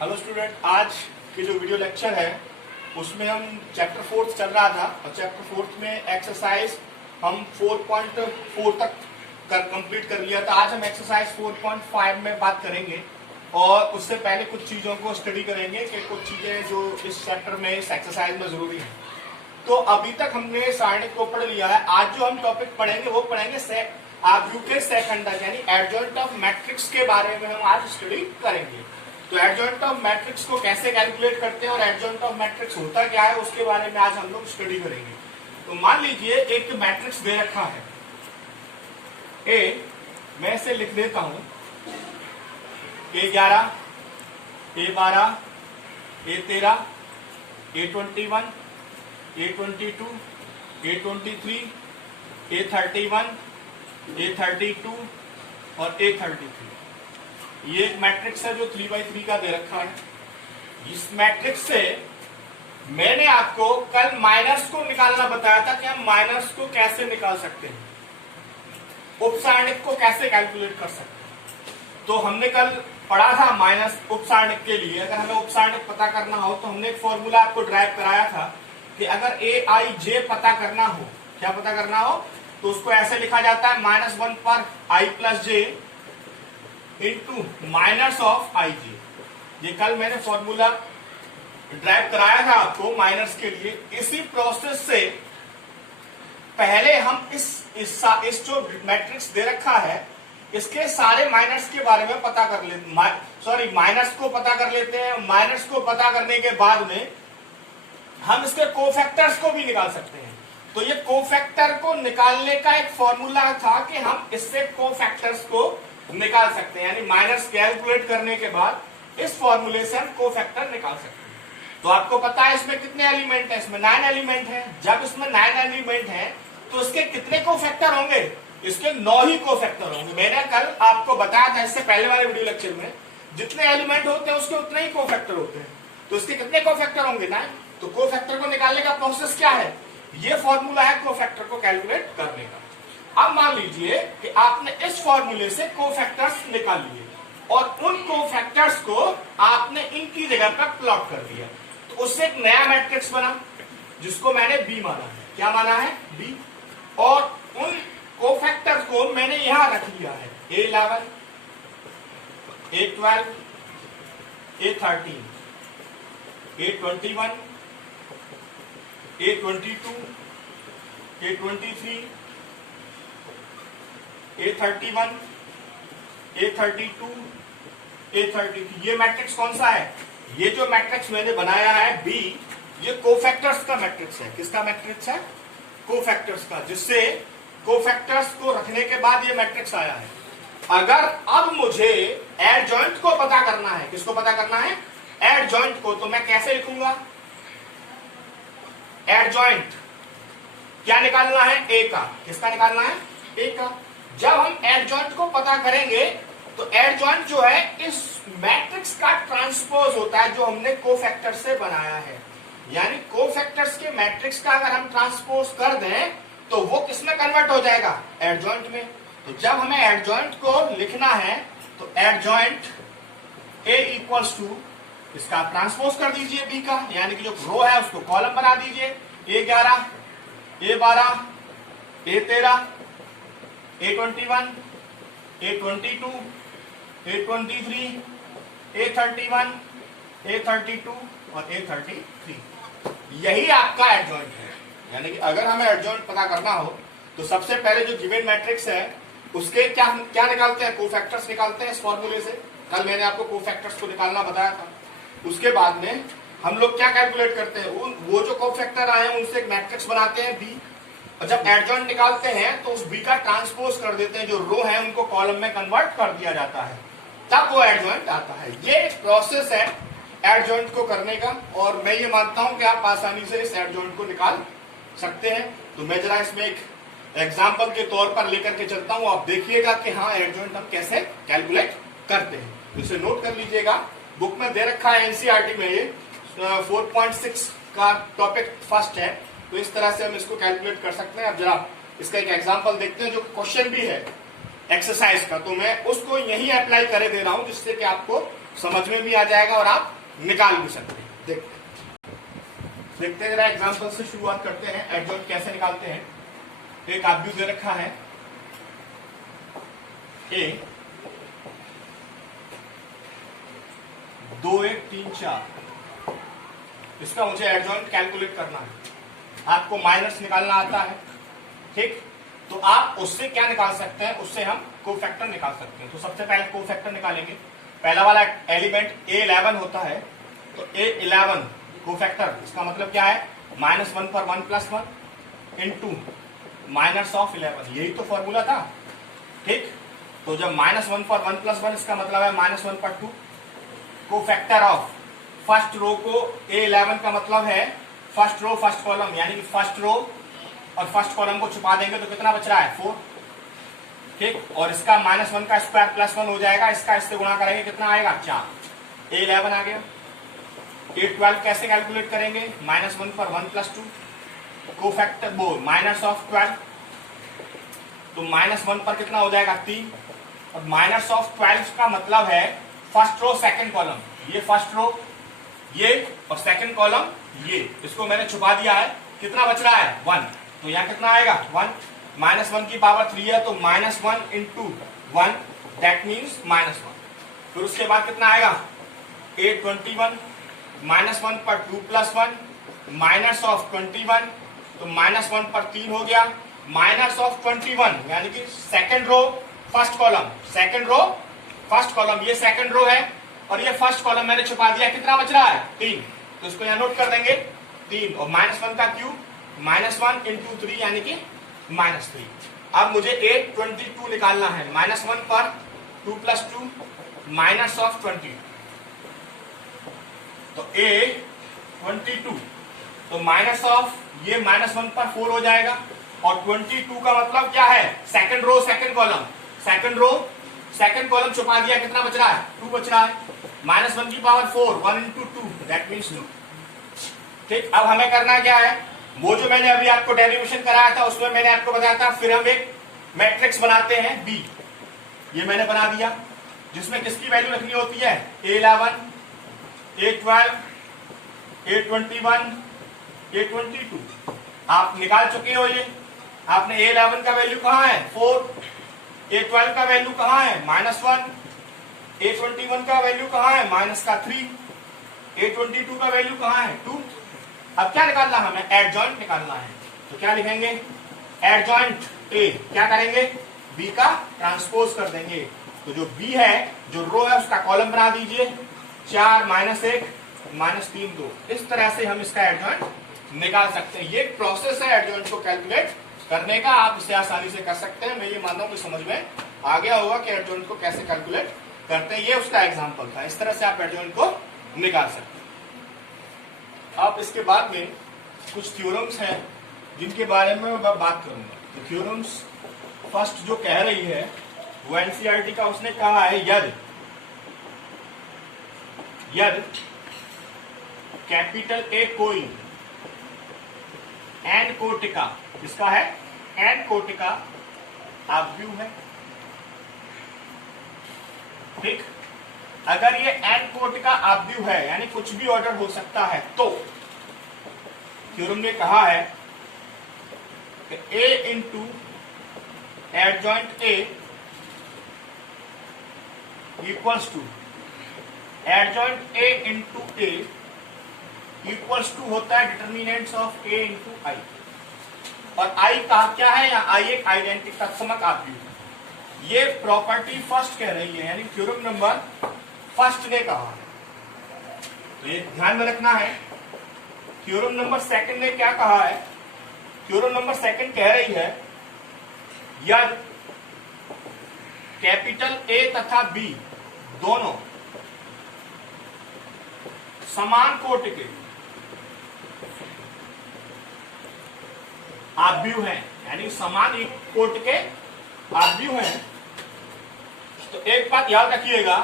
Hello student, आज की जो वीडियो लेक्चर है उसमें हम चैप्टर 4 चल रहा था और चैप्टर 4 में एक्सरसाइज हम 4.4 तक कंप्लीट कर लिया था। आज हम एक्सरसाइज 4.5 में बात करेंगे और उससे पहले कुछ चीजों को स्टडी करेंगे कि कुछ चीजें जो इस चैप्टर में इस एक्सरसाइज में जरूरी है। तो अभी तक हमने सारणिक को पढ़ लिया है। आज जो हम टॉपिक पढ़ेंगे वो पढ़ेंगे यूक्लिड सेकंडस यानी एडजॉइंट ऑफ मैट्रिक्स के बारे में हम आज स्टडी करेंगे। तो एडजॉइंट ऑफ मैट्रिक्स को कैसे कैलकुलेट करते हैं और एडजॉइंट ऑफ मैट्रिक्स होता क्या है उसके बारे में आज हम लोग स्टडी करेंगे। तो मान लीजिए एक मैट्रिक्स दे रखा है ए, मैं इसे लिख देता हूं A11, A12, A13, A21, A22, A23, A31, A32 और A33। ये एक मैट्रिक्स है जो 3x3 का दे रखा है। इस मैट्रिक्स से मैंने आपको कल माइनस को निकालना बताया था कि हम माइनस को कैसे निकाल सकते हैं, उपसारणिक को कैसे कैलकुलेट कर सकते हैं। तो हमने कल पढ़ा था माइनस उपसारणिक के लिए अगर हमें उपसारणिक पता करना हो तो हमने एक फॉर्मूला आपको ड्राइव कराया था कि अगर Aij पता करना हो, क्या पता करना हो, तो उसको ऐसे लिखा जाता है -1 पर i plus J into minus of I J. ये कल मैंने फॉर्मूला ड्राइव कराया था आपको माइनस के लिए। इसी प्रोसेस से पहले हम इस जो मैट्रिक्स दे रखा है इसके सारे माइनस के बारे में पता कर लेते माइनस को पता कर लेते हैं। माइनस को पता करने के बाद में हम इसके कोफैक्टर्स को भी निकाल सकते हैं। तो ये कोफैक्टर को निकालने का एक फॉर्मूला था कि हम इससे कोफैक्टर्स को निकाल सकते हैं, यानी माइनस कैलकुलेट करने के बाद इस फॉर्मूले से हम कोफैक्टर निकाल सकते हैं। तो आपको पता है इसमें कितने एलिमेंट है, इसमें 9 एलिमेंट है। जब इसमें 9 एलिमेंट है तो इसके कितने कोफैक्टर होंगे, इसके 9 ही कोफैक्टर होंगे। मैंने कल आपको बताया था इससे पहले वाले वीडियो लेक्चर में, जितने एलिमेंट होते हैं उसके उतने ही कोफैक्टर होते हैं। तो इसके कितने कोफैक्टर होंगे, 9। तो कोफैक्टर को निकालने का प्रोसेस क्या है, ये फॉर्मूला है कोफैक्टर को कैलकुलेट करने का। अब मान लीजिए कि आपने इस फॉर्मूले से कोफैक्टर्स निकाल लिए और उन कोफैक्टर्स को आपने इनकी जगह पर प्लॉट कर दिया, तो उससे एक नया मैट्रिक्स बना जिसको मैंने बी माना है। क्या माना है, बी। और उन कोफैक्टर्स को मैंने यहां रख लिया है A11, A12, A13, A21, A22, A23, A31, A32, A33। ये मैट्रिक्स कौन सा है, ये जो मैट्रिक्स मैंने बनाया है बी, ये कोफैक्टर्स का मैट्रिक्स है। किसका मैट्रिक्स है, कोफैक्टर्स का, जिससे कोफैक्टर्स को रखने के बाद ये मैट्रिक्स आया है। अगर अब मुझे एडजॉइंट को पता करना है, किसको पता करना है, एडजॉइंट को, तो मैं कैसे लिखूंगा, एडजॉइंट क्या निकालना है, ए का। किसका निकालना है, ए का। जब हम एडजॉइंट को पता करेंगे तो एडजॉइंट जो है इस मैट्रिक्स का ट्रांसपोज होता है जो हमने कोफैक्टर से बनाया है। यानी कोफैक्टर्स के मैट्रिक्स का अगर हम ट्रांसपोज कर दें तो वो किसमें कन्वर्ट हो जाएगा, एडजॉइंट में। तो जब हमें एडजॉइंट को लिखना है तो एडजॉइंट ए इक्वल्स टू, इसका ट्रांसपोज कर दीजिए बी का, यानी कि जो रो है उसको कॉलम बना दीजिए। A11, A12, A13, A21, A22, A23, A31, A32 और A33। यही आपका एडजॉइंट है। यानी कि अगर हमें एडजॉइंट पता करना हो तो सबसे पहले जो गिवन मैट्रिक्स है उसके क्या निकालते हैं, कोफैक्टर्स निकालते हैं इस फॉर्मूले से। कल मैंने आपको कोफैक्टर्स को निकालना बताया था। उसके बाद में हम लोग क्या कैलकुलेट करते हैं, वो जो कोफैक्टर आए हैं उनसे एक मैट्रिक्स बनाते हैं बी, और जब एडजॉइंट निकालते हैं तो उस बी का ट्रांसपोज कर देते हैं, जो रो है उनको कॉलम में कन्वर्ट कर दिया जाता है, तब वो एडजॉइंट आता है। ये एक प्रोसेस है एडजॉइंट को करने का, और मैं ये मानता हूं कि आप आसानी से इस एडजॉइंट को निकाल सकते हैं। तो मैं जरा इसमें एक एग्जाम्पल के तौर पर लेकर के चलता हूं, आप देखिएगा कि हाँ एडजॉइंट हम कैसे कैलकुलेट करते हैं। तो इसे नोट कर लीजिएगा, बुक में दे रखा है एनसीईआरटी में, ये 4.6 का टॉपिक फर्स्ट है। तो इस तरह से हम इसको कैलकुलेट कर सकते हैं। अब जरा इसका एक एग्जांपल देखते हैं जो क्वेश्चन भी है एक्सरसाइज का, तो मैं उसको यही अप्लाई करे दे रहा हूं जिससे कि आपको समझ में भी आ जाएगा और आप निकाल भी सकते हैं। देखते हैं जरा एग्जांपल से शुरुआत करते हैं। एडजॉइंट कैसे निकालते हैं। एक आब्यू दे रखा है ए 2 1 3 4, इसका मुझे एडजॉइंट कैलकुलेट करना है। आपको माइनस निकालना आता है, ठीक, तो आप उससे क्या निकाल सकते हैं, उससे हम कोफैक्टर निकाल सकते हैं। तो सबसे पहले कोफैक्टर निकालेंगे। पहला वाला एलिमेंट A11 होता है, तो A11 कोफैक्टर, इसका मतलब क्या है, -1 पर 1 + 1 इंटू -11, यही तो फॉर्मूला था, ठीक। तो जब -1 पर 1 + 1, इसका मतलब है -1 पर 2। कोफैक्टर ऑफ फर्स्ट रो को A11 का मतलब है फर्स्ट रो फर्स्ट कॉलम, यानी कि फर्स्ट रो और फर्स्ट कॉलम को छुपा देंगे तो कितना बच रहा है 4, ठीक। और इसका -1 का स्क्वायर +1 हो जाएगा, इसका इससे गुणा करेंगे कितना आएगा 4। A11 आ गया। A12 कैसे कैलकुलेट करेंगे, -1 पर 1 + 2 कोफैक्टर वो -12, तो -1 पर कितना हो जाएगा 3, और -12 का मतलब है फर्स्ट रो सेकंड कॉलम, ये फर्स्ट रो ये और सेकंड कॉलम ये, इसको मैंने छुपा दिया है। कितना बच रहा है 1, तो यहाँ कितना आएगा 1, -1 की पावर 3 है, तो -1 × 1, दैट मीन्स -1। फिर उसके बाद कितना आएगा A21, -1 पर 2 + 1 -21, तो -1 पर 3 हो गया, -21 यानी कि second row first column, second row first column, ये सेकंड रो है और ये फर्स्ट कॉलम मैंने छुपा दिया। कितना बच रहा है 3, तो इसको यहाँ नोट कर देंगे 3, और -1 का क्यूब, -1 × 3 यानी कि -3। अब मुझे A22 निकालना है। -1 पर 2 + 2 -20, तो A22, तो ये -1 पर 4 हो जाएगा, और 22 का मतलब क्या है, second row second column, second row second column छुपा दिया, कितना बच रहा है 2 बच रहा है, -1 की पावर 4, 1 × 2 दैट मीन्स 2, ठीक। अब हमें करना क्या है, वो जो मैंने अभी आपको डेरिवेशन कराया था उसमें मैंने आपको बताया था, फिर हम एक मैट्रिक्स बनाते हैं B, ये मैंने बना दिया, जिसमें किसकी वैल्यू रखनी होती है, A11 A12 A21 A22। आप निकाल चुके हो, ये आपने A11 का वैल्यू कहाँ है 4, A12 का वैल्यू कहाँ है -1, A21 का वैल्यू कहाँ है -3, A22 का वैल्यू कहाँ है 2। अब क्या निकालना है, हमें एडजॉइंट निकालना है। तो क्या लिखेंगे, एडजॉइंट A, क्या करेंगे B का ट्रांसपोज कर देंगे। तो जो B है, जो रो है, उसका कॉलम बना दीजिए, 4 -1 -3 2। इस तरह से हम इसका एडजॉइंट निकाल सकते हैं। ये प्रोसेस है एडजॉइंट को कैलकुलेट करने का, आप इसे आसानी से कर सकते हैं। मैं ये मानता हूं कि समझ में आ गया होगा कि एडजॉइंट को कैसे कैलकुलेट करते हैं। ये उसका एग्जांपल था, इस तरह से आप एडजॉइंट को निकाल सकते हैं। अब इसके बाद में कुछ थ्योरम्स हैं जिनके बारे में मैं बात करूंगा। तो थ्योरम्स फर्स्ट जो कह रही है वो एनसीईआरटी का, उसने कहा है यदि कैपिटल ए कोई एन कोटिका, इसका है एन कोटिका आव्यूह है, ठीक। अगर ये एन कोटिका आव्यूह है, यानी कुछ भी ऑर्डर हो सकता है, तो थ्योरम ने कहा है कि A × adjoint A equals to adjoint A × A equals to होता है डिटर्मिनेंट्स ऑफ A × I, और I का क्या है, या I एक आइडेंटिटी तत्समक आव्यूह। ये प्रॉपर्टी फर्स्ट कह रही है, यानी थ्योरम नंबर फर्स्ट ने कहा है, तो ये ध्यान में रखना है। थ्योरम नंबर सेकंड ने क्या कहा है, थ्योरम नंबर सेकंड कह रही है यदि कैपिटल A तथा B दोनों समान कोटि के आव्यूह हैं, यानी समान एक कोटि के आव्यूह हैं, तो एक बात याद रखिएगा,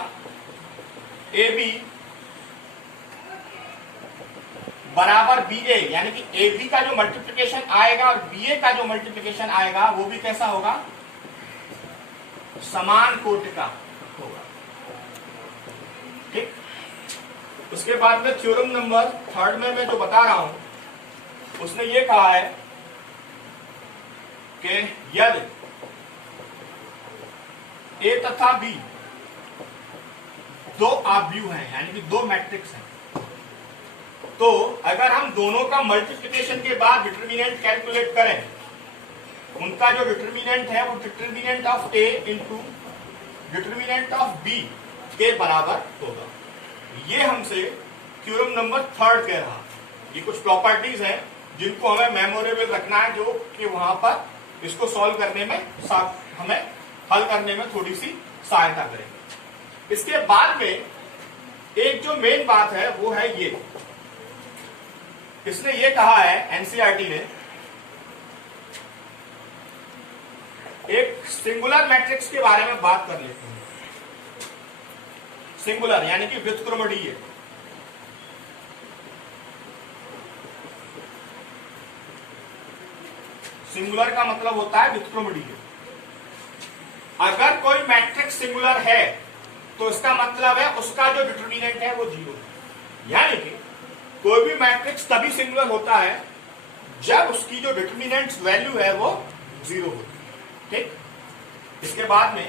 AB बराबर BA, यानी कि AB का जो मल्टीप्लिकेशन आएगा और BA का जो मल्टीप्लिकेशन आएगा वो भी कैसा होगा, समान कोटि का होगा। ठीक। उसके बाद में थ्योरम नंबर 3 में मैं जो बता रहा हूं उसने ये कहा है कि यदि ए तथा बी दो आव्यूह हैं, यानी कि दो मैट्रिक्स हैं, तो अगर हम दोनों का मल्टीप्लिकेशन के बाद डिटर्मिनेंट कैलकुलेट करें, उनका जो डिटर्मिनेंट है वो determinant of A into determinant of B के बराबर होगा। ये हमसे थ्योरम नंबर 3 कह रहा। ये कुछ प्रॉपर्टीज हैं जिनको हमें मेमोरेबल रखना है, जो कि वहां पर इसको सॉल्व करने में हमें हल करने में थोड़ी सी सहायता करेगी। इसके बाद में एक जो मेन बात है वो है ये, इसने ये कहा है एनसीईआरटी ने, एक सिंगुलर मैट्रिक्स के बारे में बात कर लेते हैं। सिंगुलर यानी कि व्युत्क्रमणीय। सिंगुलर का मतलब होता है व्युत्क्रमणीय। अगर कोई मैट्रिक्स सिंगुलर है तो इसका मतलब है उसका जो डिटर्मिनेंट है वो 0 है। यानी कि कोई भी मैट्रिक्स तभी सिंगुलर होता है जब उसकी जो डिटर्मिनेंट वैल्यू है वो 0 होती है। ठीक। इसके बाद में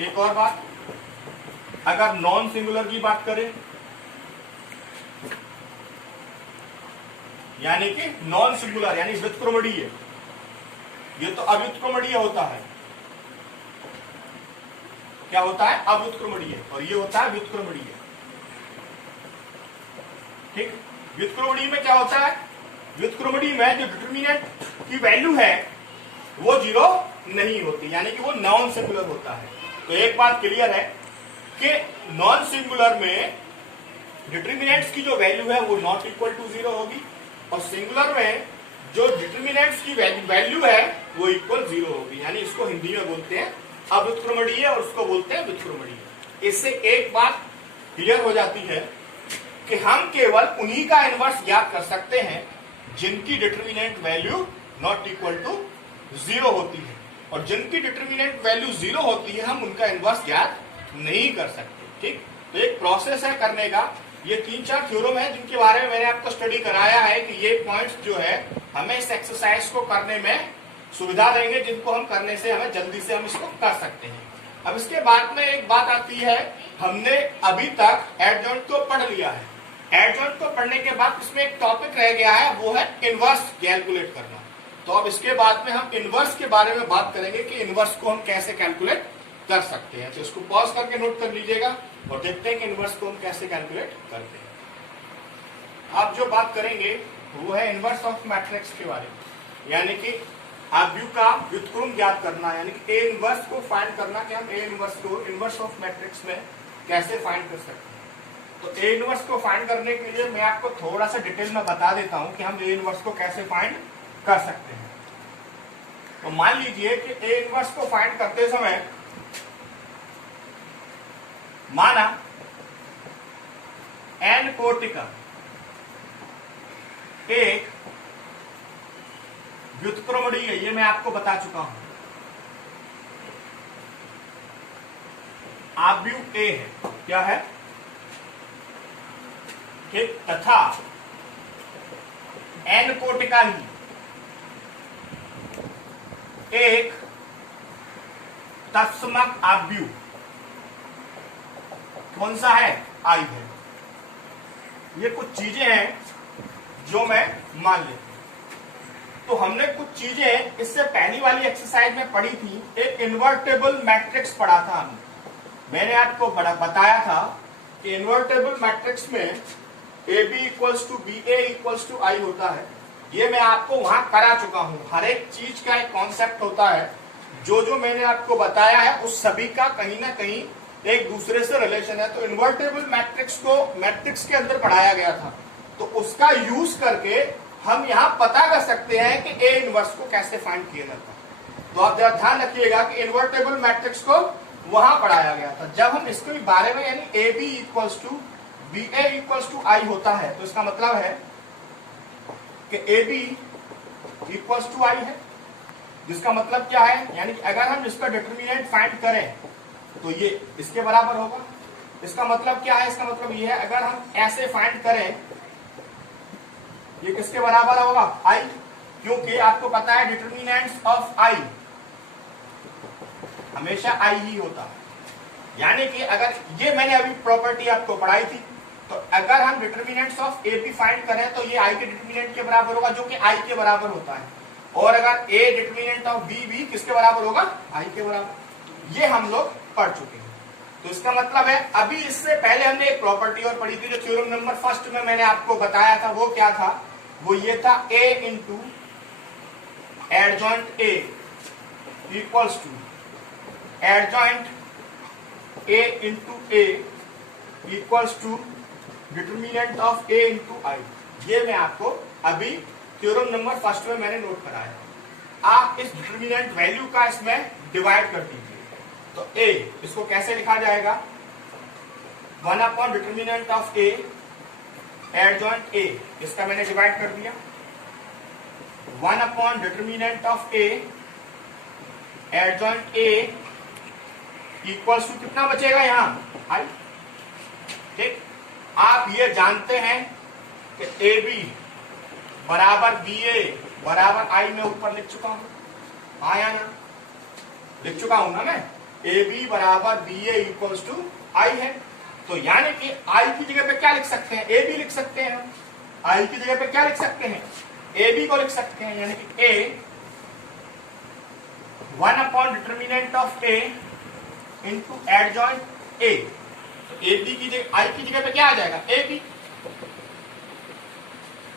एक और बात, अगर नॉन सिंगुलर की बात करें, यानी कि नॉन सिंगुलर यानी व्युत्क्रमणीय, ये तो अव्युत्क्रमणीय होता है। क्या होता है? अव्युत्क्रमणीय। और ये होता है व्युत्क्रमणीय। ठीक। व्युत्क्रमणीय में क्या होता है? व्युत्क्रमणीय में जो डिटर्मिनेंट की वैल्यू है वो 0 नहीं होती, यानी कि वो नॉन सिंगुलर होता है। तो एक बात क्लियर है कि नॉन सिंगुलर में डिटर्मिनेंट्स की जो वैल्यू है वो नॉट इक्वल टू 0 होगी, और सिंगुलर में जो डिटर्मिनेंट्स की वैल्यू है वो इक्वल 0 होगी। यानी इसको हिंदी में बोलते हैं अव्युत्क्रमणीय और उसको बोलते हैं व्युत्क्रमणीय। इससे एक बात क्लियर हो जाती है कि हम केवल उन्हीं का इनवर्स ज्ञात कर सकते हैं जिनकी determinant value not equal to 0 होती है, और जिनकी डिटर्मिनेंट वैल्यू 0 होती है हम उनका इनवर्स ज्ञात नहीं कर सकते। ठीक। तो एक प्रोसेस है करने का। ये 3-4 थ्योरम है जिनके बारे में मैंने आपको स्टडी कराया है कि ये पॉइंट्स जो है हमें इस एक्सरसाइज को करने में सुविधा देंगे, जिनको हम करने से हमें जल्दी से हम इसको कर सकते हैं। अब इसके बाद में एक बात आती है, हमने अभी तक एडजॉइंट को पढ़ लिया है। एडजॉइंट को पढ़ने के बाद इसमें एक टॉपिक रह गया है, वो है इनवर्स कैलकुलेट करना। तो अब इसके बाद में हम इनवर्स के बारे में बात करेंगे कि इनवर्स को हम कैसे कैलकुलेट कर सकते हैं। तो इसको पॉज करके नोट कर लीजिएगा और देखते हैं कि इनवर्स को हम कैसे कैलकुलेट करते हैं। आप जो बात करेंगे वो है इनवर्स ऑफ मैट्रिक्स के बारे में, यानी कि आव्यूह का व्युत्क्रम ज्ञात करना, यानी कि ए इनवर्स को फाइंड करना कि हम ए इनवर्स को इनवर्स ऑफ मैट्रिक्स में कैसे फाइंड कर सकते हैं। तो ए इनवर्स को फाइंड करने के लिए मैं आपको थोड़ा सा डिटेल में बता देता हूं कि हम ए इनवर्स को कैसे फाइंड कर सकते हैं। तो मान लीजिए कि ए इनवर्स को फाइंड करते समय माना एन कोटिका एक व्युत्क्रमणीय, ये मैं आपको बता चुका हूं, आव्यूह ए है। क्या है? ठीक। तथा एन कोटिका ही एक तत्समक आव्यूह कौन सा है? आई है। ये कुछ चीजें हैं जो मैं मान लेता हूं। तो हमने कुछ चीजें इससे पहली वाली एक्सरसाइज में पढ़ी थी। एक इन्वर्टेबल मैट्रिक्स पढ़ा था हमने। मैंने आपको बताया था कि इन्वर्टेबल मैट्रिक्स में A B equals to B A equals to I होता है। ये मैं आपको वहां करा चुका हूं। हर एक चीज का एक कॉन्सेप्ट होता है। जो जो मैंने आपको बताया है उस सभी का कहीं ना कहीं एक दूसरे से रिलेशन है। तो इन्वर्टेबल मैट्रिक्स को मैट्रिक्स के अंदर पढ़ाया गया था, तो उसका यूज करके हम यहां पता कर सकते हैं कि ए इनवर्स को कैसे फाइंड किया जाता है। तो आप जरा ध्यान रखिएगा कि इन्वर्टेबल मैट्रिक्स को वहां पढ़ाया गया था। जब हम इसके बारे में यानी A B equals to B A equals to I होता है, तो इसका मतलब है कि A B equals to I है, जिसका मतलब क्या है, यानी कि अगर हम इसका डिटर्मिनेंट फाइंड करें तो ये इसके बराबर होगा। इसका मतलब क्या है? इसका मतलब ये है, अगर हम ऐसे फाइंड करें, ये किसके बराबर होगा? आई, क्योंकि आपको पता है डिटर्मिनेंट्स ऑफ आई हमेशा आई ही होता है। यानी कि अगर ये मैंने अभी प्रॉपर्टी आपको पढ़ाई थी, तो अगर हम determinants of A B find करें तो ये आई के डिटर्मिनेंट के बराबर होगा, जो कि आई के बराबर होता है। और अगर ए डिटर्मिनेंट ऑफ बी भी किसके बराबर होगा? आई के बराबर। ये हम लोग पढ़ चुके हैं। तो इसका मतलब है, अभी इससे पहले हमने एक प्रॉपर्टी और पढ़ी थी, जो थ्योरम नंबर फर्स्ट में मैंने आपको बताया था। वो क्या था? वो ये था A into adjoint A equals to adjoint A into A equals to determinant of A into I. ये मैं आपको अभी थ्योरम नंबर फर्स्ट में मैंने नोट कराया। आप इस डिटर्मिनेंट वैल्यू का इसमें डिवाइड कर दीजिए। तो ए, इसको कैसे लिखा जाएगा? 1 upon determinant of A adjoint A, इसका मैंने डिवाइड कर दिया। 1 upon determinant of A adjoint A equals to कितना बचेगा यहां? आई। ठीक, आप ये जानते हैं कि ए बी बराबर बी ए बराबर आई में ऊपर लिख चुका हूं, आया ना? लिख चुका हूं ना मैं। ए बी बराबर B A equals to I है। तो यानी कि आई की जगह पे क्या लिख सकते हैं? ए बी लिख सकते हैं हम। आई की जगह पे क्या लिख सकते हैं? ए बी को लिख सकते हैं। यानी कि ए 1 upon determinant of A into adjoint ए। तो ए बी की जगह, आई की जगह पे क्या आ जाएगा? A B.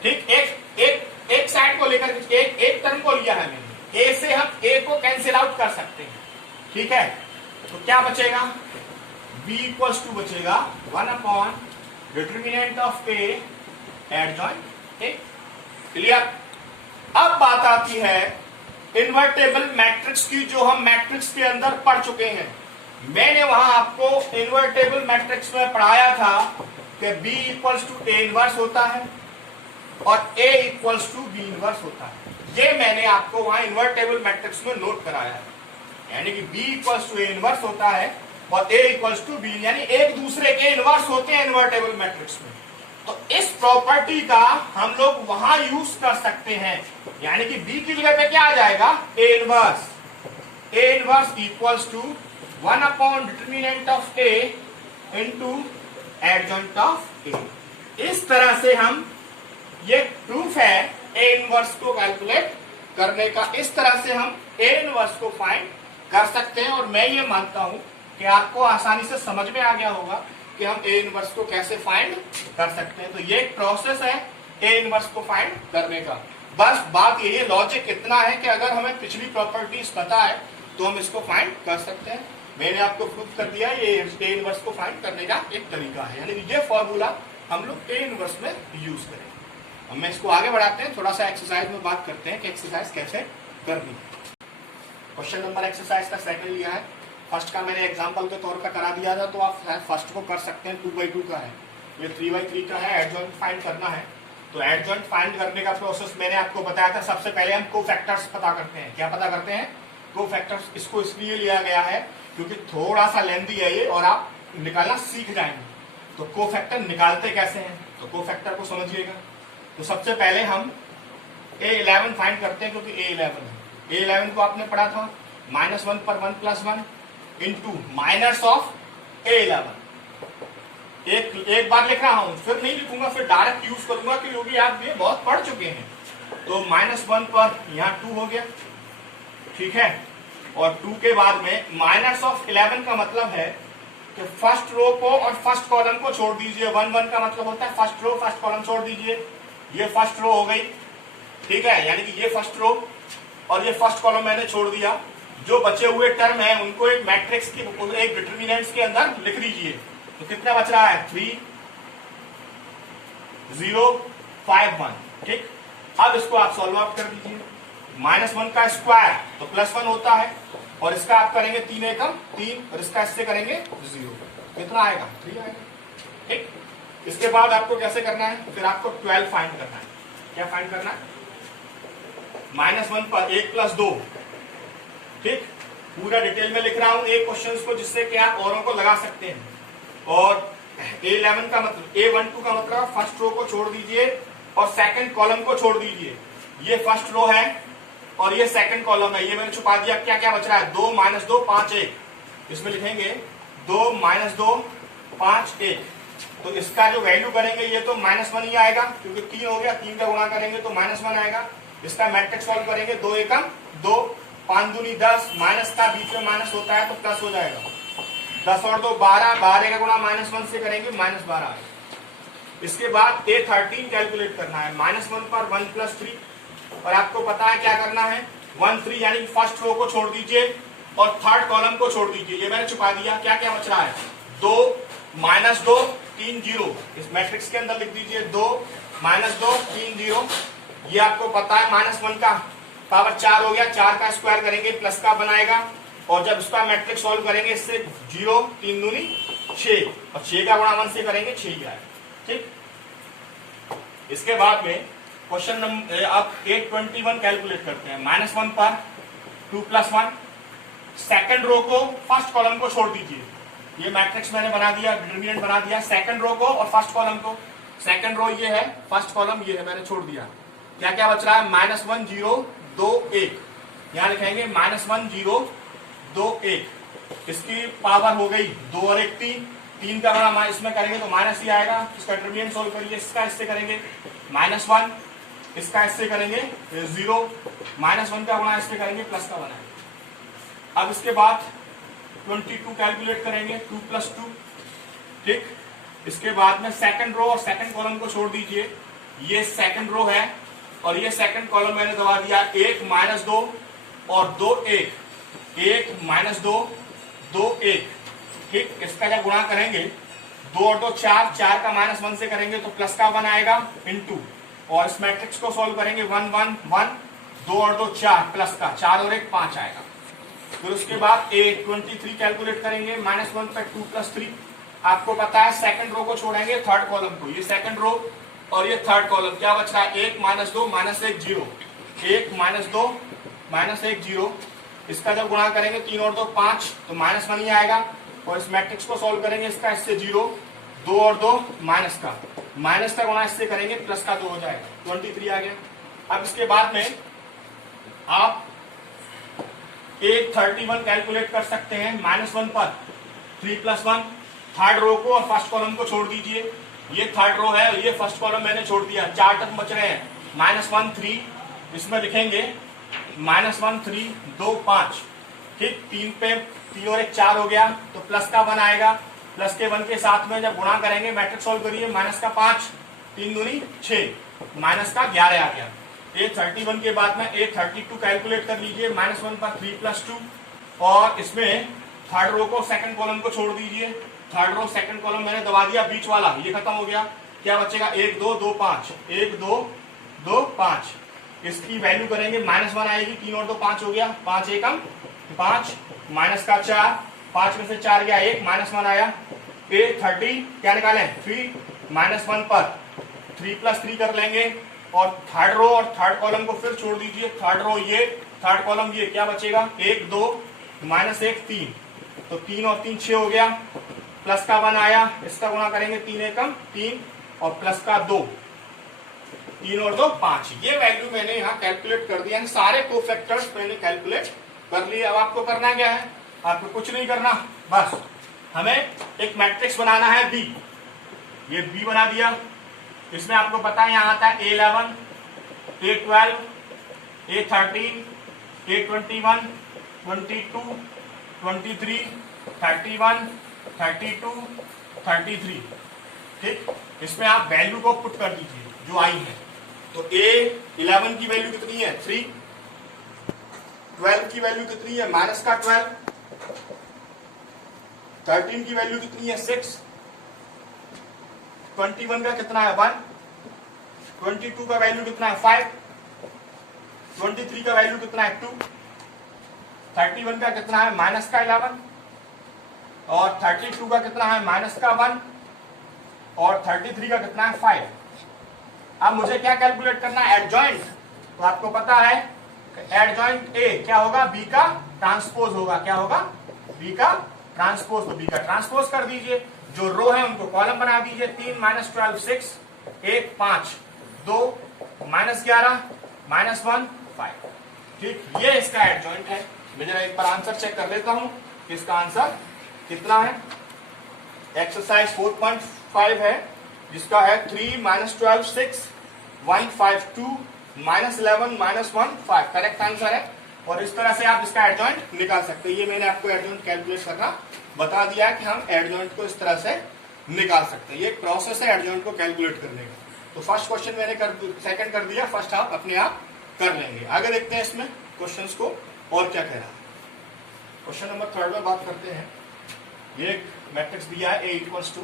ठीक, एक साइड को लेकर एक टर्म को लिया है मैंने। ए से हम ए को कैंसिल आउट कर सकते हैं। ठीक है, तो क्या बचेगा? b इक्वल्स टू बचेगा 1 upon determinant of A adjoint A. Clear? अब बात आती है इन्वर्टेबल मैट्रिक्स की, जो हम मैट्रिक्स के अंदर पढ़ चुके हैं। मैंने वहां आपको इन्वर्टेबल मैट्रिक्स में पढ़ाया था कि b equals to A inverse होता है और a equals to B inverse होता है। ये मैंने आपको वहां इन्वर्टेबल मैट्रिक्स में नोट कराया है। यानी कि b equals to A inverse होता है और a इक्वल्स टू बी, यानी एक दूसरे के इनवर्स होते हैं इन्वर्टेबल मैट्रिक्स में। तो इस प्रॉपर्टी का हम लोग वहां यूज कर सकते हैं। यानी कि b की जगह पे क्या आ जाएगा? a inverse equals to 1 upon determinant of a into adjoint of a। इस तरह से हम, ये प्रूफ है ए इनवर्स को कैलकुलेट करने का। इस तरह से हम ए इनवर्स को फाइंड कर सकते हैं। और मैं ये मानता हूं कि आपको आसानी से समझ में आ गया होगा कि हम ए इनवर्स को कैसे फाइंड कर सकते हैं। तो ये एक प्रोसेस है ए इनवर्स को फाइंड करने का। बस बात यही, लॉजिक इतना है कि अगर हमें पिछली प्रॉपर्टीज पता है तो हम इसको फाइंड कर सकते हैं। मैंने आपको प्रूफ कर दिया, ये ए इनवर्स को फाइंड करने का एक तरीका है। यानी कि ये फॉर्मूला हम लोग ए इनवर्स में यूज करें। अब मैं इसको आगे बढ़ाते हैं, थोड़ा सा एक्सरसाइज में बात करते हैं कि एक्सरसाइज कैसे करनी। क्वेश्चन नंबर एक्सरसाइज का सेकंड लिया है। फर्स्ट का मैंने एग्जांपल के तौर पर करा दिया था, तो आप फर्स्ट को कर सकते हैं। 2/2 का है, ये 3/3 का है। एडजॉइंट फाइंड करना है। तो एडजॉइंट फाइंड करने का प्रोसेस मैंने आपको बताया था। सबसे पहले हम कोफैक्टर्स पता करते हैं। क्या पता करते हैं? कोफैक्टर्स। इसको इसलिए लिया गया है क्योंकि थोड़ा सा लेंथी है ये, और आप निकालना सीख जाएंगे। तो कोफैक्टर निकालते कैसे हैं, तो कोफैक्टर को समझिएगा। तो सबसे पहले हम A11 फाइंड करते हैं, क्योंकि A11 है। A11 को आपने पढ़ा था -1 पर 1 + 1 इंटू माइनस ऑफ A11। एक बार लिख रहा हूं, फिर नहीं लिखूंगा, फिर डायरेक्ट यूज करूंगा, क्योंकि आप ये बहुत पढ़ चुके हैं। तो -1 पर यहाँ 2 हो गया। ठीक है, और 2 के बाद में माइनस ऑफ 11 का मतलब है कि फर्स्ट रो को और फर्स्ट कॉलम को छोड़ दीजिए। 1 का मतलब होता है फर्स्ट रो फर्स्ट कॉलम छोड़ दीजिए। ये फर्स्ट रो हो गई। ठीक है, यानी कि ये फर्स्ट रो और ये फर्स्ट कॉलम मैंने छोड़ दिया। जो बचे हुए टर्म है उनको एक मैट्रिक्स की, एक डिटर्मिनेंट्स के अंदर लिख लीजिए। तो कितना बच रहा है? 3 0 5 1। ठीक, अब इसको आप सॉल्व आउट कर दीजिए। -1 का स्क्वायर तो +1 होता है, और इसका आप करेंगे 3 एकम 3, और इसका इससे करेंगे 0। कितना आएगा? 3 आएगा। ठीक, इसके बाद आपको कैसे करना है? फिर आपको 12 फाइंड करना है। क्या फाइंड करना है? -1 पर 1 + 2। ठीक, पूरा डिटेल में लिख रहा हूं एक क्वेश्चन को, जिससे कि आप औरों को लगा सकते हैं। और A11 का मतलब A12 का मतलब फर्स्ट रो को छोड़ दीजिए और सेकंड कॉलम को छोड़ दीजिए। ये फर्स्ट रो है और ये सेकंड कॉलम है, ये मैंने छुपा दिया। क्या क्या बच रहा है? 2 - 2 5 1। इसमें लिखेंगे 2 - 2 5 1। तो इसका जो वैल्यू करेंगे ये तो -1 ही आएगा, क्योंकि 3 हो गया, 3 का गुणा करेंगे तो -1 आएगा। इसका मैट्रिक्स सॉल्व करेंगे 2 एकम 2, 5 दूनी 10, माइनस का बीच में माइनस होता है तो प्लस हो जाएगा। 10 और 2 12, 12 का गुणा -1 से करेंगे -12 आएगा। इसके बाद A13 कैलकुलेट करना है। -1 पर 1 + 3, और आपको पता है क्या करना है, 1 3 यानी फर्स्ट रो को छोड़ दीजिए और थर्ड कॉलम को छोड़ दीजिए। ये मैंने छुपा दिया। क्या क्या बच रहा है? 2 - 2 3 0। इस मैट्रिक्स के अंदर लिख दीजिए 2 - 2 3 0। ये आपको पता है -1 का पावर 4 हो गया, 4 का स्क्वायर करेंगे प्लस का बनाएगा, और जब इसका मैट्रिक्स सॉल्व करेंगे इससे 0 3 दूनी 6, और 6 का गुणा 1 से करेंगे 6 ही आएगा। ठीक। इसके बाद में क्वेश्चन नंबर आप 821 कैलकुलेट करते हैं। -1 पर 2 + 1, सेकंड रो को फर्स्ट कॉलम को छोड़ दीजिए। ये मैट्रिक्स मैंने बना दिया, डिटरमिनेंट बना दिया, सेकंड रो को और फर्स्ट कॉलम को। सेकंड रो ये है, फर्स्ट कॉलम ये है, मैंने छोड़ दिया। क्या क्या बच रहा है? -1 0 2 1। यहां लिखेंगे -1 0 2 1। इसकी पावर हो गई 2 और 1 3। 3 का गुणा इसमें करेंगे तो माइनस ही आएगा। इसका डिटरमिनेंट सोल्व करिए। इसका इससे करेंगे -1, इसका इससे करेंगे 0, -1 का गुणा इससे करेंगे प्लस का बनाएंगे। अब इसके बाद 22 कैलकुलेट करेंगे, 2 + 2। ठीक। इसके बाद में सेकंड रो और सेकंड कॉलम को छोड़ दीजिए। ये सेकंड रो है और ये सेकंड कॉलम मैंने दबा दिया 1 - 2 और 2 1, 1 - 2 2 1। ठीक। इसका जब गुणा करेंगे 2 और 2 4, 4 का -1 से करेंगे तो प्लस का 1 आएगा इनटू, और इस मैट्रिक्स को सॉल्व करेंगे 1 1 1, 2 और 2 4 प्लस का 4 और 1 5 आएगा। फिर उसके बाद A23 कैलकुलेट करेंगे। -1 पर 2 + 3। आपको पता है सेकंड रो को छोड़ेंगे थर्ड कॉलम को। ये सेकंड रो और ये थर्ड कॉलम। क्या बच रहा है? 1 - 2 -1 0, 1 - 2 -1 0। इसका जब गुणा करेंगे 3 और 2 5 तो -1 ही आएगा, और इस मैट्रिक्स को सॉल्व करेंगे इसका इससे 0, 2 और 2 माइनस का गुणा इससे करेंगे प्लस का 2 हो जाएगा। 23 आ गया। अब इसके बाद में आप A31 कैलकुलेट कर सकते हैं। -1 पर 3 + 1, थर्ड रो को और फर्स्ट कॉलम को छोड़ दीजिए। ये थर्ड रो है और ये फर्स्ट कॉलम मैंने छोड़ दिया। 4 टर्म बच रहे हैं। -1 3, इसमें लिखेंगे -1 3 2 5। ठीक। 3 पे 3 और 1 4 हो गया तो प्लस का 1 आएगा। प्लस के 1 के साथ में जब गुणा करेंगे मैट्रिक्स सॉल्व करिए, -5 3 दूनी 6, -11 आ गया। A31 के बाद में A32 कैलकुलेट कर लीजिए। -1 पर 3 + 2, और इसमें थर्ड रो को सेकंड कॉलम को छोड़ दीजिए। थर्ड रो सेकंड कॉलम मैंने दबा दिया, बीच वाला ये खत्म हो गया। क्या बचेगा? 1 2 2 5, 1 2 2 5। इसकी वैल्यू करेंगे -1 आएगी, 3 और 2 5 हो गया, 5 एकम 5, माइनस का 4, 5 में से 4 गया 1, -1 आया। A30 क्या निकालें? 3, -1 पर 3 + 3 कर लेंगे, और थर्ड रो और थर्ड कॉलम को फिर छोड़ दीजिए। थर्ड रो ये, थर्ड कॉलम ये। क्या बचेगा? 1 2 -1 3, तो 3 और 3 6 हो गया, प्लस का 1 आया। इसका गुणा करेंगे 3 एकम 3 और प्लस का 2, 3 और 2 5। ये वैल्यू मैंने यहाँ कैलकुलेट कर दिया। सारे कोफैक्टर्स मैंने कैलकुलेट कर लिए। अब आपको करना क्या है? आपको कुछ नहीं करना, बस हमें एक मैट्रिक्स बनाना है B। ये B बना दिया। इसमें आपको पता है यहाँ आता है A11, A12, A13, A21, 22, 23, 31, 32, 33। ठीक। इसमें आप वैल्यू को पुट कर दीजिए जो आई है। तो A11 की वैल्यू कितनी है? 3। 12 की वैल्यू कितनी है? -12। 13 की वैल्यू कितनी है? 6। 21 का कितना है? 1। 22 का वैल्यू कितना है? 5। 23 का वैल्यू कितना है? 2। 31 का कितना है? -11। और 32 का कितना है? -1। और 33 का कितना है? 5। अब मुझे क्या कैलकुलेट करना है? एडजॉइंट। तो आपको पता है एडजॉइंट A क्या होगा? B का ट्रांसपोज होगा। क्या होगा? B का ट्रांसपोज। तो B का ट्रांसपोज कर दीजिए। जो रो है उनको कॉलम बना दीजिए। 3 माइनस 12 6, 1 5, 2 माइनस 11 माइनस 1 5। ठीक, ये इसका एडजॉइंट है। मैं जरा एक बार आंसर चेक कर लेता हूं कि इसका आंसर कितना है। एक्सरसाइज 4.5 है जिसका है 3 minus 12 6 1 5 2 minus 11 minus 1 5 correct answer है। और इस तरह से आप इसका एडजॉइंट निकाल सकते हैं। ये मैंने आपको एडजॉइंट कैलकुलेट करना बता दिया है कि हम एडजॉइंट को इस तरह से निकाल सकते हैं। ये एक प्रोसेस है एडजॉइंट को कैलकुलेट करने का। तो फर्स्ट क्वेश्चन मैंने सेकंड कर दिया, फर्स्ट आप अपने आप कर लेंगे। आगे देखते हैं इसमें क्वेश्चंस को और क्या कह रहा है। क्वेश्चन नंबर 3 में बात करते हैं। ये एक मैट्रिक्स दिया है A इक्वल्स टू।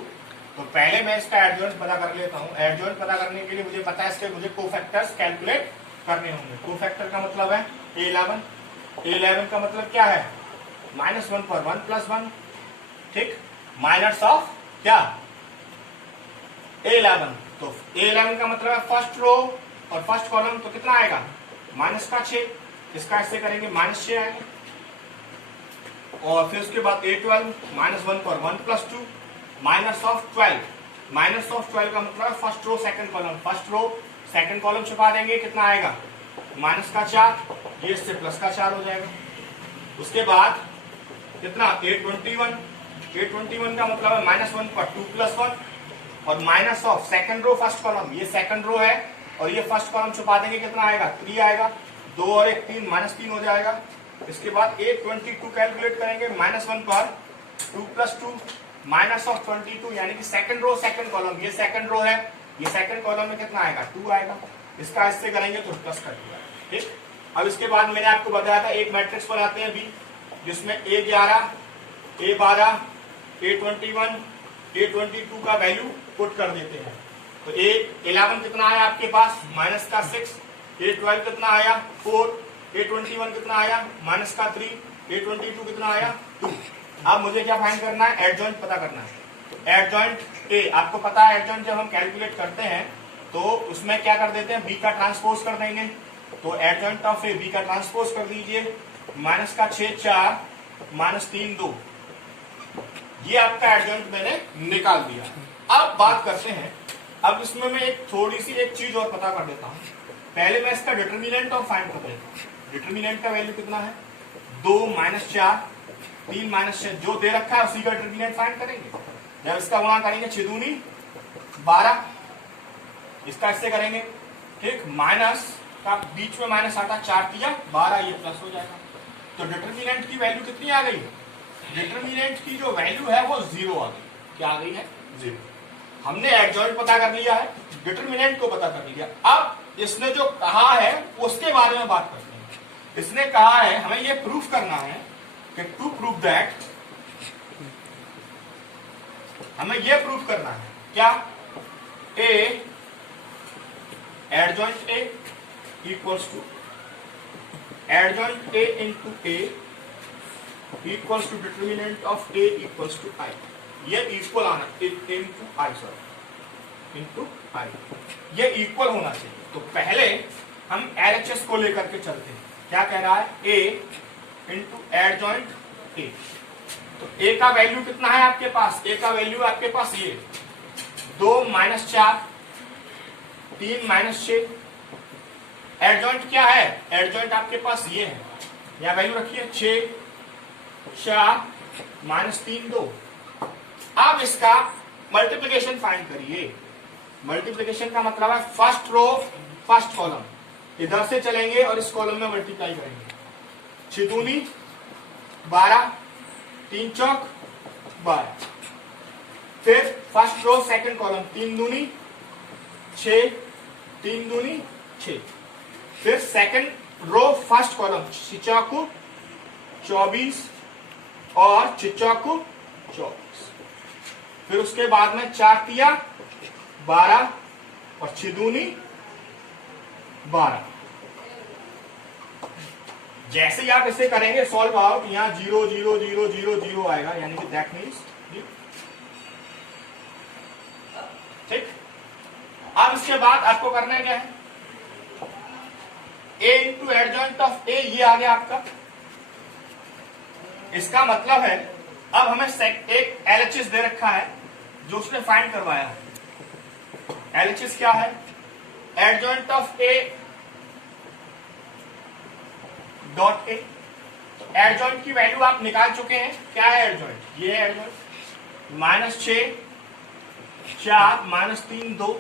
तो पहले मैं इसका एडजॉइंट पता कर लेता हूं। एडजॉइंट पता करने के लिए मुझे पता है इसके मुझे कोफैक्टर्स कैलकुलेट करने होंगे। कोफैक्टर का मतलब है A11। A11 का मतलब क्या है? -1 पर 1 + 1। ठीक, माइनस ऑफ क्या A11। तो A11 का मतलब है फर्स्ट रो और फर्स्ट कॉलम। तो कितना आएगा? माइनस का 6। इसका ऐसे करेंगे -6 आएगा। और फिर उसके बाद A12 -1 पर 1 + 2 माइनस ऑफ 12। माइनस ऑफ 12 का मतलब first row second column. First row second column छुपा देंगे, कितना आएगा? माइनस का 4। ये इससे प्लस का 4 हो जाएगा। उसके बाद कितना? A21। A21 का मतलब है -1 पर 2 + 1 और minus of second row first column. ये सेकंड रो है और ये फर्स्ट कॉलम छुपा देंगे, कितना आएगा? 3 आएगा। 2 और 1 3 -3 हो जाएगा। इसके बाद A22 कैलकुलेट करेंगे। -1 पर 2 + 2 माइनस ऑफ 22 यानी कि सेकंड रो सेकंड कॉलम। ये सेकंड रो है, ये सेकंड कॉलम में कितना आएगा? 2 आएगा। इसका इससे करेंगे तो प्लस कर दिया। ठीक, अब इसके बाद मैंने आपको बताया था एक मैट्रिक्स बनाते हैं अभी जिसमें A11 A12 A21 A22 का वैल्यू पुट कर देते हैं। तो A11 कितना आया आपके पास? -6। A12 कितना आया? 4। A21 कितना आया? -3। A22 कितना आया? 2। अब मुझे क्या फाइंड करना है? एडजॉइंट पता करना है। तो एडजॉइंट A, आपको पता है एडजॉइंट जब हम कैलकुलेट करते हैं तो उसमें क्या कर देते हैं? B का ट्रांसपोज कर देंगे। तो एडजॉइंट ऑफ A, B का ट्रांसपोज कर दीजिए। -6 4 -3 2। ये आपका एडजॉइंट मैंने निकाल दिया। अब बात करते हैं, अब इसमें मैं एक थोड़ी सी एक चीज और पता कर देता हूं। पहले मैं इसका डिटरमिनेंट और फाइंड कर देता हूं। डिटरमिनेंट का वैल्यू कितना है? 2 -4 3 -6 जो दे रखा है उसी का डिटरमिनेंट फाइंड करेंगे। जब इसका गुणा करेंगे 6 दूनी 12, इसका इससे करेंगे। ठीक, माइनस का बीच में माइनस आता, 4 किया 12, ये प्लस हो जाएगा। तो डिटरमिनेंट की वैल्यू कितनी आ गई? डिटरमिनेंट की जो वैल्यू है वो 0 आ गई। क्या आ गई है? 0। हमने एडजॉइंट पता कर लिया है, डिटरमिनेंट को पता कर लिया। अब इसने जो कहा है उसके बारे में बात करते हैं। इसने कहा है हमें ये प्रूफ करना है कि टू प्रूव दैट, हमें ये प्रूफ करना है क्या? A adjoint A equals to adjoint A into A equals to determinant of A equals to I। ये इक्वल आना into I, sorry into I, ये इक्वल होना चाहिए। तो पहले हम LHS को लेकर के चलते हैं। क्या कह रहा है? A into adjoint A। तो A का वैल्यू कितना है आपके पास? A का वैल्यू आपके पास ये 2 -4 3 -6। एडजॉइंट क्या है? एडजॉइंट आपके पास ये है, यहां वैल्यू रखिए 6 4 -3 2। अब इसका मल्टीप्लिकेशन फाइंड करिए। मल्टीप्लिकेशन का मतलब है फर्स्ट रो फर्स्ट कॉलम, इधर से चलेंगे और इस कॉलम में मल्टीप्लाई करेंगे। 6 दूनी 12 3 चौक 12। फिर फर्स्ट रो सेकंड कॉलम 3 दूनी 6 3 दूनी 6। फिर सेकंड रो फर्स्ट कॉलम 6 चौको 24 और 6 चौको 24। फिर उसके बाद में 4 तिया 12 और 6 दूनी 12। जैसे ही आप इसे करेंगे सॉल्व आउट, यहां 0 0 0 0 0 आएगा, यानी कि दैट मीन्स ठीक। अब इसके बाद आपको करना है क्या है? A into adjoint of A, ये आ गया आपका। इसका मतलब है अब हमें एक LHS दे रखा है, जो उसने फाइंड करवाया है। LHS क्या है? Adjoint of A dot A. Adjoint की वैल्यू आप निकाल चुके हैं। क्या है एडजॉइंट? ये है एडजॉइंट। -6 4 -3 2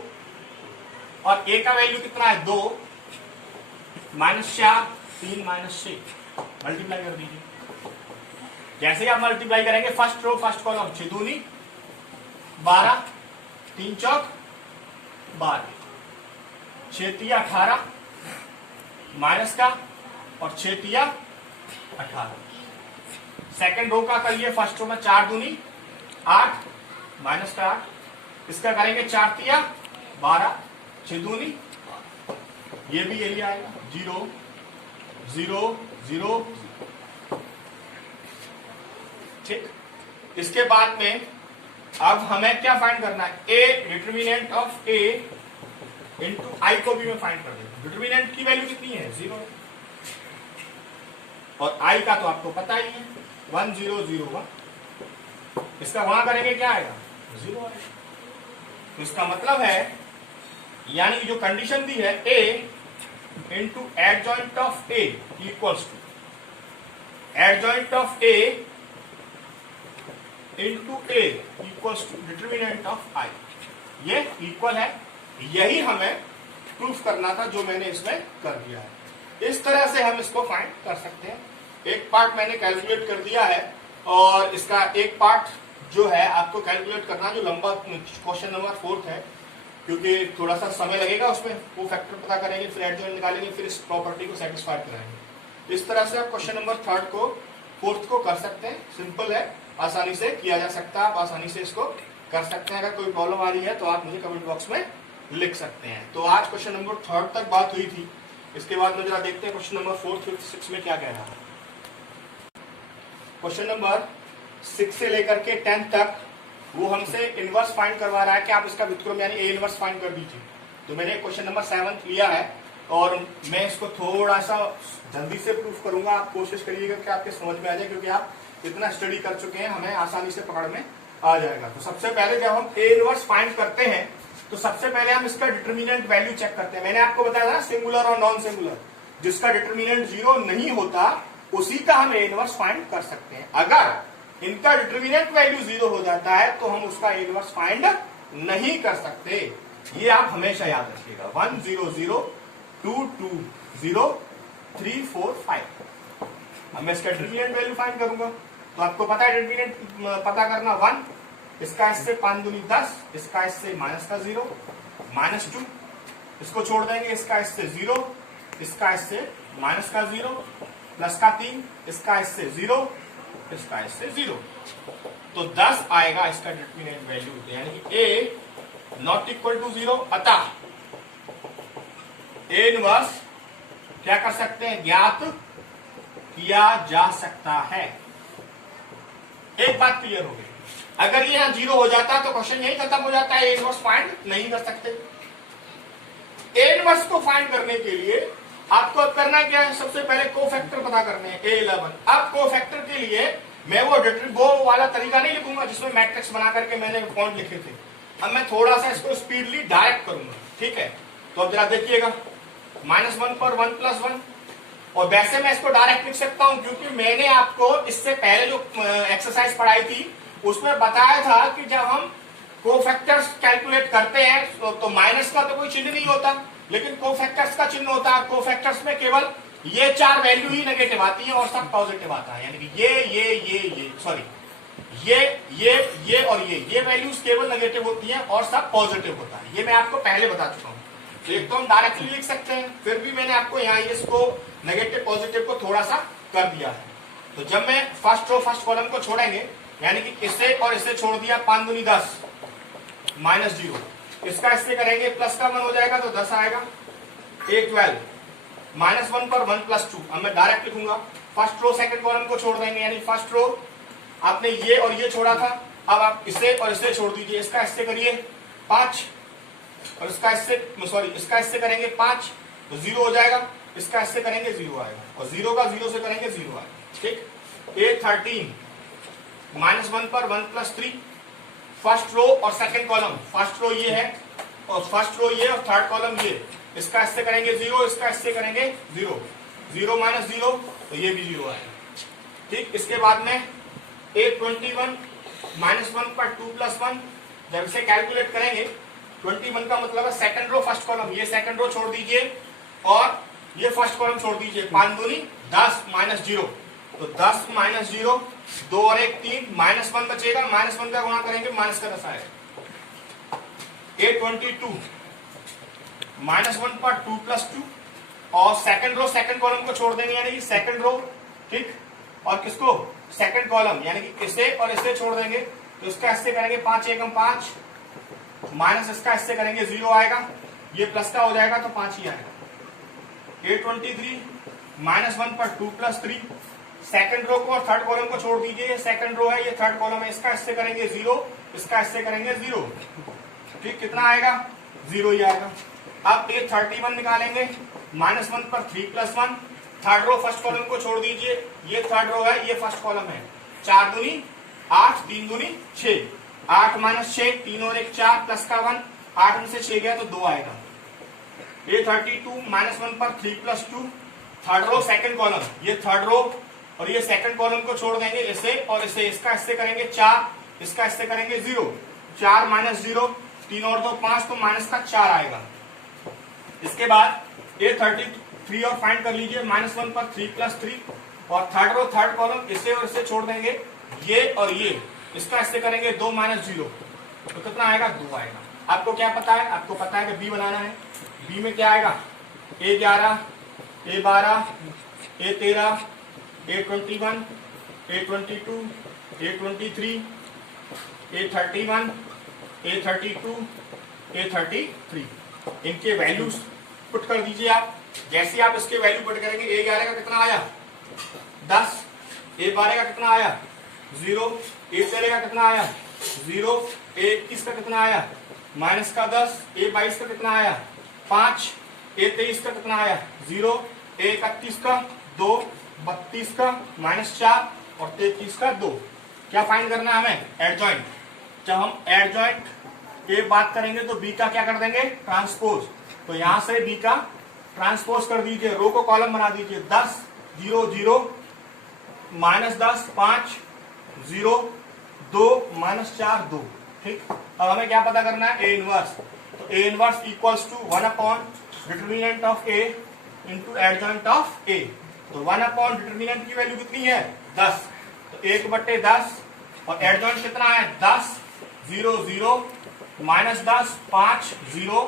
और ए का वैल्यू कितना है? 2 -4 3 -6 मल्टीप्लाई कर दीजिए। जैसे ही आप मल्टीप्लाई करेंगे फर्स्ट रो फर्स्ट कॉलम 6 दूनी 12 3 चौक 12 6 तिया 18 माइनस का और 6 तिया 18। सेकेंड रो का करिए फर्स्ट रो में 4 दूनी 8 माइनस का 8, इसका करेंगे 4 तिया 12 6 दूनी, ये भी यही आएगा 0 0 0। ठीक, इसके बाद में अब हमें क्या फाइंड करना है? A determinant of A into I को भी मैं फाइंड कर देता हूं। डिटर्मिनेंट की वैल्यू कितनी है? 0 और आई का तो आपको पता ही है 1 0 0 1। इसका वहां करेंगे क्या आएगा? 0 आएगा। तो इसका मतलब है, यानी जो कंडीशन दी है A into adjoint of A equals to adjoint of A into A equals to determinant of I, ये इक्वल है। यही हमें प्रूफ करना था, जो मैंने इसमें कर दिया है। इस तरह से हम इसको फाइंड कर सकते हैं। एक पार्ट मैंने कैलकुलेट कर दिया है और इसका एक पार्ट जो है आपको कैलकुलेट करना, जो लंबा क्वेश्चन नंबर 4 है, क्योंकि थोड़ा सा समय लगेगा उसमें। वो फैक्टर पता करेंगे, फिर एडजॉइंट निकालेंगे, फिर इस प्रॉपर्टी को सेटिस्फाई कराएंगे। इस तरह से आप क्वेश्चन नंबर 3 को 4th को कर सकते हैं। सिंपल है, आसानी से किया जा सकता है, आप आसानी से इसको कर सकते हैं। अगर कोई प्रॉब्लम आ रही है तो आप मुझे कमेंट बॉक्स में लिख सकते हैं। तो आज क्वेश्चन नंबर 3 तक बात हुई थी। इसके बाद में जरा देखते हैं क्वेश्चन नंबर 4, 5, 6 में क्या कह रहा है। क्वेश्चन नंबर 6 से लेकर के 10 तक वो हमसे इनवर्स फाइंड करवा रहा है कि आप इसका व्युत्क्रम यानी ए इनवर्स फाइंड कर दीजिए। तो मैंने क्वेश्चन नंबर 7 लिया है और मैं इसको थोड़ा सा जल्दी से प्रूफ करूंगा। आप कोशिश करिएगा कि आपके समझ में आ जाए, क्योंकि आप इतना स्टडी कर चुके हैं, हमें आसानी से पकड़ में आ जाएगा। तो सबसे पहले जब हम ए इनवर्स फाइंड करते हैं तो सबसे पहले हम इसका डिटर्मिनेंट वैल्यू चेक करते हैं। मैंने आपको बताया था सिंगुलर और नॉन सिंगुलर, जिसका डिटर्मिनेंट 0 नहीं होता उसी का हम ए इनवर्स फाइंड कर सकते हैं। अगर इनका डिटर्मिनेंट वैल्यू 0 हो जाता है तो हम उसका ए इनवर्स फाइंड नहीं कर सकते। ये आप हमेशा याद रखिएगा। 1 0 0 2 2 0 3 4 5। अब मैं इसका डिटर्मिनेंट वैल्यू फाइंड करूंगा तो आपको पता है डिटर्मिनेंट पता करना 1, इसका इससे 5 दूनी 10, इसका इससे माइनस का 0 -2, इसको छोड़ देंगे, इसका इससे 0, इसका इससे माइनस का 0, प्लस का 3, इसका इससे 0, इसका इससे 0। तो 10 आएगा इसका डिटर्मिनेंट वैल्यू, यानी कि ए नॉट इक्वल टू 0। अतः ए इनवर्स क्या कर सकते हैं? ज्ञात किया जा सकता है। एक बात क्लियर हो गई। अगर ये यहां 0 हो जाता तो क्वेश्चन यही खत्म हो जाता है। ए इनवर्स फाइंड नहीं कर सकते। ए इनवर्स को फाइंड करने के लिए आपको अब करना क्या है? सबसे पहले कोफैक्टर पता करने हैं A11। अब कोफैक्टर के लिए मैं वो वाला तरीका नहीं लिखूंगा जिसमें मैट्रिक्स बना करके मैंने पॉइंट लिखे थे। अब मैं थोड़ा सा इसको स्पीडली डायरेक्ट करूंगा, ठीक है? तो अब जरा देखिएगा, -1 पर 1 + 1, और वैसे मैं इसको डायरेक्ट लिख सकता हूं क्योंकि मैंने आपको इससे पहले जो एक्सरसाइज पढ़ाई थी उसमें बताया था कि जब हम कोफैक्टर्स कैलकुलेट करते हैं तो माइनस का तो कोई चिन्ह नहीं होता, लेकिन कोफैक्टर्स का चिन्ह होता है। कोफैक्टर्स में केवल ये 4 वैल्यू ही नेगेटिव आती है और सब पॉजिटिव आता है, यानी कि ये सॉरी ये और ये वैल्यूज केवल नेगेटिव होती हैं और सब पॉजिटिव होता है। ये मैं आपको पहले बता चुका हूं। तो एक तो हम डायरेक्टली लिख सकते हैं, फिर भी मैंने आपको यहाँ इसको नेगेटिव पॉजिटिव को थोड़ा सा कर दिया है। तो जब मैं फर्स्ट रो फर्स्ट कॉलम को छोड़ेंगे, यानी कि इसे और इसे छोड़ दिया, 5 दूनी 10 -0, इसका इससे करेंगे प्लस का 1 हो जाएगा तो 10 आएगा। A 12 -1 पर 1 + 2। अब मैं डायरेक्ट लिखूंगा, फर्स्ट रो सेकंड कॉलम को छोड़ देंगे, यानी फर्स्ट रो आपने ये और ये छोड़ा था, अब आप इसे और इसे छोड़ दीजिए। इसका इससे करिए 5 और इसका इससे करेंगे 5 तो 0 हो जाएगा। इसका इससे करेंगे 0 आएगा और 0 का 0 से करेंगे 0 आएगा। ठीक। A 13 -1 पर 1 + 3, फर्स्ट रो और सेकंड कॉलम, फर्स्ट रो ये है और फर्स्ट रो ये और थर्ड कॉलम ये, इसका इससे करेंगे 0, इसका इससे करेंगे 0, 0 माइनस 0 तो ये भी 0 आएगा। ठीक, इसके बाद में A21 माइनस 1 पर 2 प्लस 1, जब इसे कैलकुलेट करेंगे 21 का मतलब है सेकंड रो फर्स्ट कॉलम, ये सेकंड रो छोड़ दीजिए और ये फर्स्ट कॉलम छोड़ दीजिए, 5 दूनी 10 माइनस 0, तो 10 माइनस 0, 2 और 1 3, माइनस 1 बचेगा, माइनस 1 का गुणा करेंगे माइनस का 10 आएगा। A22 माइनस 1 पर 2 प्लस 2 और सेकंड रो सेकंड कॉलम को छोड़ देंगे यानी कि सेकंड रो, ठीक, और किसको सेकंड कॉलम यानी कि इसे और इसे छोड़ देंगे, तो इसका इससे करेंगे 5 एकम 5 माइनस इसका इससे करेंगे 0 आएगा, ये प्लस का हो जाएगा तो 5 ही आएगा। A23 माइनस 1 पर 2 प्लस 3, सेकंड रो को और थर्ड कॉलम को छोड़ दीजिए, ये सेकंड रो है ये थर्ड कॉलम है, इसका इससे करेंगे 0, इसका इससे करेंगे 0, ठीक, कितना आएगा 0 ही आएगा। अब A31 निकालेंगे, माइनस 1 पर 3 plus 1, third row first column को छोड़ दीजिए, ये थर्ड रो है ये फर्स्ट कॉलम है, 4 दूनी 8, 3 दूनी 6, 8 माइनस 6, 3 और 1 4 प्लस का 1, 8 में से 6 गया तो 2 आएगा। A32 माइनस 1 पर 3 plus 2, third row second column, ये थर्ड रो और ये सेकंड कॉलम को छोड़ देंगे इसे और इसे, इसका इससे करेंगे 4, इसका इससे करेंगे 0, 4 माइनस 0, 3 और 2 5 तो माइनस का 4 आएगा। इसके बाद A33 और फाइंड कर लीजिए, माइनस 1 पर 3 प्लस 3 और थर्ड रो थर्ड कॉलम, इसे और इसे छोड़ देंगे, ये और ये, इसका इससे करेंगे 2 माइनस 0 तो कितना आएगा 2 आएगा। आपको क्या पता है, आपको पता है कि बी बनाना है, बी में क्या आएगा A11 A12 A13 A21 A22 A23 A31 A32 A33, इनके वैल्यूज पुट कर दीजिए आप। जैसे आप इसके वैल्यू पुट करेंगे, A11 का कितना आया 10, A12 का कितना आया 0, A13 का कितना आया 0, A21 का कितना आया माइनस का 10, A22 का कितना आया 5, A23 का कितना आया 0, A31 का 2, 32 का माइनस 4 और 33 का 2। क्या फाइंड करना है हमें, एडजॉइंट। जब हम एडजॉइंट की बात करेंगे तो बी का क्या कर देंगे ट्रांसपोज, तो यहां से बी का ट्रांसपोज कर दीजिए, रो को कॉलम बना दीजिए, 10 0 0 माइनस 10 5 0 2 माइनस 4 2, ठीक। अब हमें क्या पता करना है, ए इनवर्स, तो A inverse equals to 1 upon determinant of A into adjoint of A, तो 1 अपॉन डिटरमिनेंट की वैल्यू कितनी है 10, तो 1/10 और एडजॉइंट कितना है 10 0 0 माइनस 10 5 0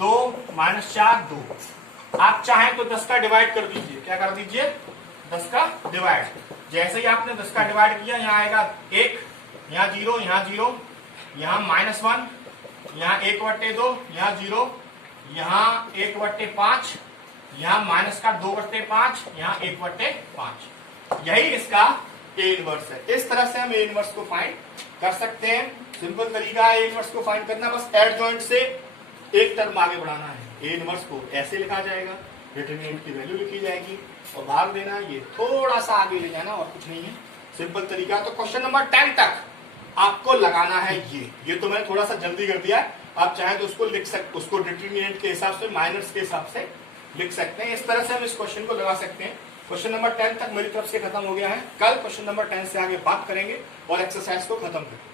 2 माइनस 4 2। आप चाहें तो 10 का डिवाइड कर दीजिए, क्या कर दीजिए 10 का डिवाइड। जैसे ही आपने 10 का डिवाइड किया, यहाँ आएगा 1, यहाँ 0, यहाँ 0, यहाँ माइनस 1, यहाँ 1/2, यहाँ 0, यहाँ 1/5, यहाँ माइनस का 2/5, यहाँ 1/5। यही इसका ए इनवर्स है। इस तरह से हम ए इनवर्स को फाइंड कर सकते हैं। सिंपल तरीका है ए इनवर्स को फाइंड करना, बस एडजॉइंट से एक टर्म आगे बढ़ाना है। ए इनवर्स को ऐसे लिखा जाएगा, डिटरमिनेंट की वैल्यू लिखी जाएगी और भाग देना, ये थोड़ा सा आगे ले जाना और कुछ नहीं है, सिंपल तरीका। तो क्वेश्चन नंबर 10 तक आपको लगाना है ये तो मैंने थोड़ा सा जल्दी कर दिया है, आप चाहें तो उसको लिख सकते, उसको डिटरमिनेंट के हिसाब से माइनस के हिसाब से लिख सकते हैं। इस तरह से हम इस क्वेश्चन को लगा सकते हैं। क्वेश्चन नंबर 10 तक मेरी तरफ से खत्म हो गया है। कल क्वेश्चन नंबर 10 से आगे बात करेंगे और एक्सरसाइज को खत्म करेंगे।